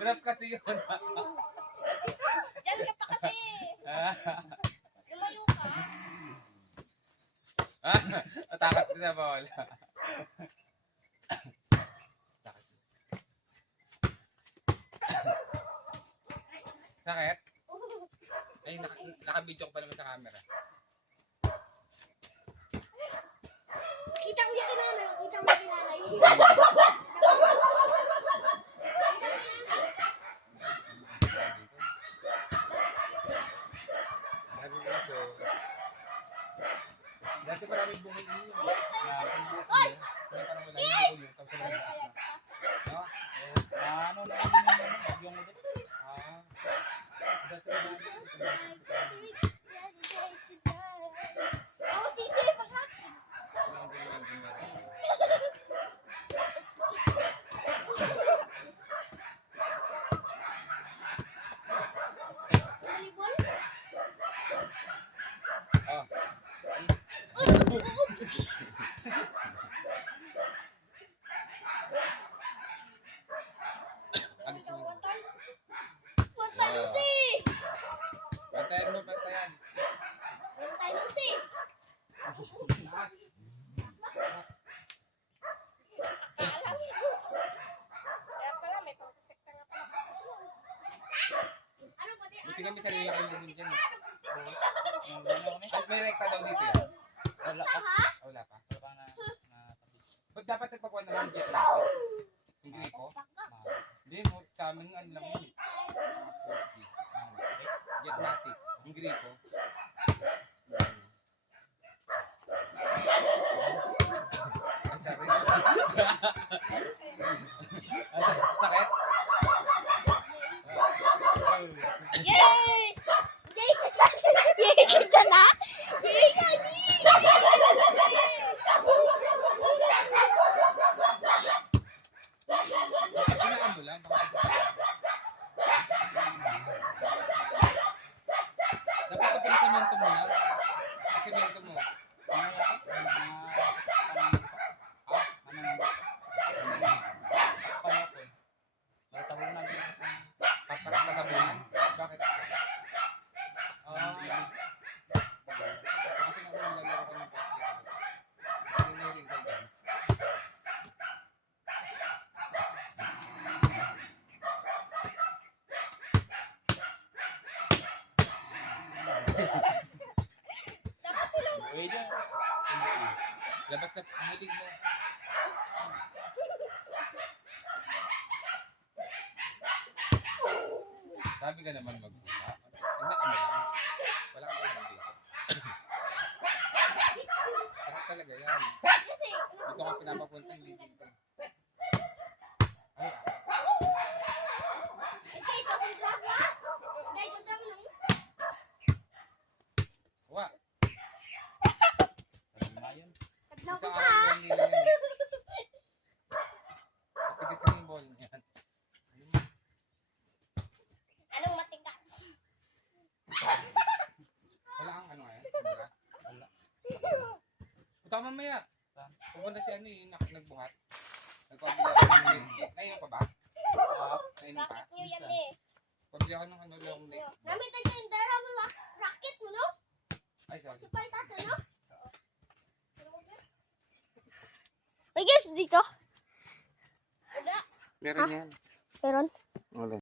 Grab kasi yun. Diyan ka pa kasi. Lumayo ka. Atakat ko sa bola. Sakit? Ay, naka-video ko pa naman sa camera. Kita mo yung kinanay. Kita mo yung kinanay. Dati maraming bungay ninyo. Ang buhok niya. Kaya parang wala yung buhok niyo. Tapos wala yung taas na. No? Ano na yung mo dito? Dati maraming. Ako sisi. Paglakin. Walang ganyan, ganyan. Volleyball? Alis mo. Punta mo si. Bantayan mo, bantayan. Punta mo si. Kaya pala may pang-protector na pala sa suwan. Ano ba di? Buti kami sa liya kayo din dyan. Wala At may rekta daw dito yan. pa. Wala pa. Wala pa na. Ba't dapat nagpakuha na lang jet natin? Yung gripo? Hindi mo, sa amin ano lang yun. Jet natin. Yung gripo. Ay, sorry. Sakit? Yay! Yay ko siya! Yay ko siya na! Yay yan! Inaan mo lang. Dapat ito pinasamento mo na. Pasamento mo. Papat sa tabunan. Bakit? Kasi nga kung nilalaro ko ng plastic. Kasi may ring kayo dyan. Labas na muling mo. Sabi ka naman mag-uha. Tingnan ka mo lang. Wala kang alam dito. Sarap talaga yan. Dito ka pinapapunta, hindi dito. Ay, Kasi ito ang drama. Dahil yung drama nung wa. taglaw Isang ko araw ka. yan nila yun. Matigas na yung ball niyan. Anong matigas? Wala kang ano ngayon? Sobra? Wala. Punta ka mamaya. Pupunta si ano yung nagbuhat. Nagpabila ako ng nescake. Ngayon pa ba? Ngayon pa? Rocket nyo yan eh. Pabili ako ng ano long neck. Namitan nyo yung dara mo rocket mo no? Ay, sorry. Supay tato no? May guys dito? Wala. Meron yan. Meron? Wala.